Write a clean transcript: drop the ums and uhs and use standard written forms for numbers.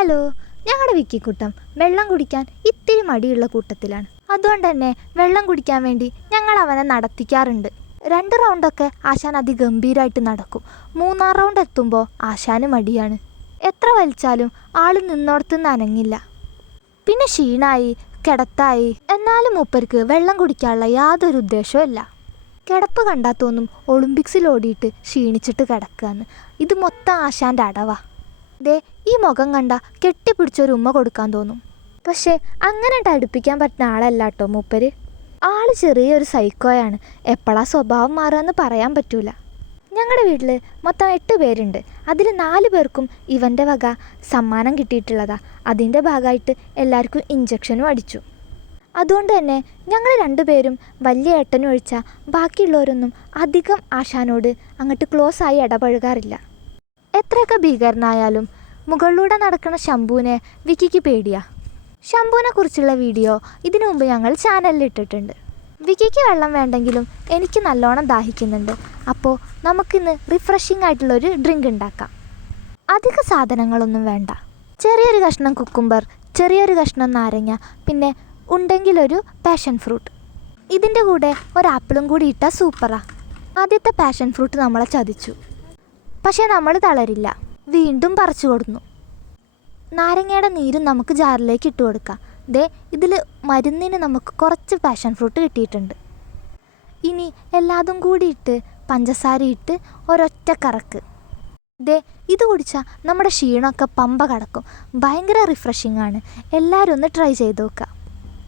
Hello, ഞങ്ങളുടെ വിക്കിക്കുട്ടം വെള്ളം കുടിക്കാൻ ഇത്തിരി മടിയുള്ള കൂട്ടത്തിലാണ്. അതുകൊണ്ട് തന്നെ വെള്ളം കുടിക്കാൻ വേണ്ടി ഞങ്ങൾ അവനെ നടത്തിക്കാറുണ്ട്. 2 റൗണ്ടൊക്കെ ആശാൻ അതിഗംഭീരമായിട്ട് നടക്കും. 3-ാം റൗണ്ട് എത്തുമ്പോൾ ആശാന് മടിയാണ്. എത്ര വലിച്ചാലും ആൾ നിന്നോടത്തുനിന്ന് അനങ്ങില്ല. പിന്നെ ക്ഷീണമായി കിടത്തായി. എന്നാലും മൂപ്പർക്ക് വെള്ളം കുടിക്കാനുള്ള യാതൊരു ഉദ്ദേശവും ഇല്ല. കിടപ്പ് കണ്ടാൽ തോന്നും ഒളിമ്പിക്സിൽ ഓടിയിട്ട് ക്ഷീണിച്ചിട്ട് കിടക്കുകയെന്ന്. ഇത് മൊത്തം ആശാൻ്റെ അടവാ. ദേ ഈ മുഖം കണ്ട കെട്ടിപ്പിടിച്ചൊരു ഉമ്മ കൊടുക്കാൻ തോന്നും. പക്ഷേ അങ്ങനെ അടുപ്പിക്കാൻ പറ്റുന്ന ആളല്ല കേട്ടോ മൂപ്പര്. ആള് ചെറിയൊരു സൈക്കോയാണ്. എപ്പോഴാ സ്വഭാവം മാറുകയെന്ന് പറയാൻ പറ്റൂല. ഞങ്ങളുടെ വീട്ടിൽ മൊത്തം 8 പേരുണ്ട്. അതിൽ 4 പേർക്കും ഇവൻ്റെ വക സമ്മാനം കിട്ടിയിട്ടുള്ളതാ. അതിൻ്റെ ഭാഗമായിട്ട് എല്ലാവർക്കും ഇഞ്ചക്ഷനും അടിച്ചു. അതുകൊണ്ട് തന്നെ ഞങ്ങൾ 2 പേരും വലിയ ഏട്ടനും ഒഴിച്ചാൽ ബാക്കിയുള്ളവരൊന്നും അധികം ആശാനോട് അങ്ങോട്ട് ക്ലോസ് ആയി ഇടപഴകാറില്ല. എത്രയൊക്കെ ഭീകരനായാലും മുകളിലൂടെ നടക്കുന്ന ശംഭുവിനെ വിക്കിക്ക് പേടിയാ. ശംഭുവിനെ കുറിച്ചുള്ള വീഡിയോ ഇതിനു മുമ്പ് ഞങ്ങൾ ചാനലിൽ ഇട്ടിട്ടുണ്ട്. വിക്കിക്ക് വെള്ളം വേണ്ടെങ്കിലും എനിക്ക് നല്ലോണം ദാഹിക്കുന്നുണ്ട്. അപ്പോൾ നമുക്കിന്ന് റിഫ്രഷിംഗ് ആയിട്ടുള്ളൊരു ഡ്രിങ്ക് ഉണ്ടാക്കാം. അധിക സാധനങ്ങളൊന്നും വേണ്ട. ചെറിയൊരു കഷ്ണം കുക്കുംബർ, ചെറിയൊരു കഷ്ണം നാരങ്ങ, പിന്നെ ഉണ്ടെങ്കിലൊരു പാഷൻ ഫ്രൂട്ട്. ഇതിൻ്റെ കൂടെ ഒരാപ്പിളും കൂടി ഇട്ടാൽ സൂപ്പറാ. ആദ്യത്തെ പാഷൻ ഫ്രൂട്ട് നമ്മളെ ചതിച്ചു. പക്ഷേ നമ്മൾ തളരില്ല. വീണ്ടും പറിച്ചു കൊടുന്നു. നാരങ്ങയുടെ നീരും നമുക്ക് ജാറിലേക്ക് ഇട്ട് കൊടുക്കാം. ദേ ഇതിൽ മരുന്നിന് നമുക്ക് കുറച്ച് പാഷൻ ഫ്രൂട്ട് കിട്ടിയിട്ടുണ്ട്. ഇനി എല്ലാതും കൂടി ഇട്ട് പഞ്ചസാര ഇട്ട് ഒരൊറ്റ കറക്ക്. ദേ ഇത് കുടിച്ചാൽ നമ്മുടെ ക്ഷീണമൊക്കെ പമ്പ കടക്കും. ഭയങ്കര റിഫ്രഷിംഗ് ആണ്. എല്ലാവരും ഒന്ന് ട്രൈ ചെയ്ത് നോക്കുക.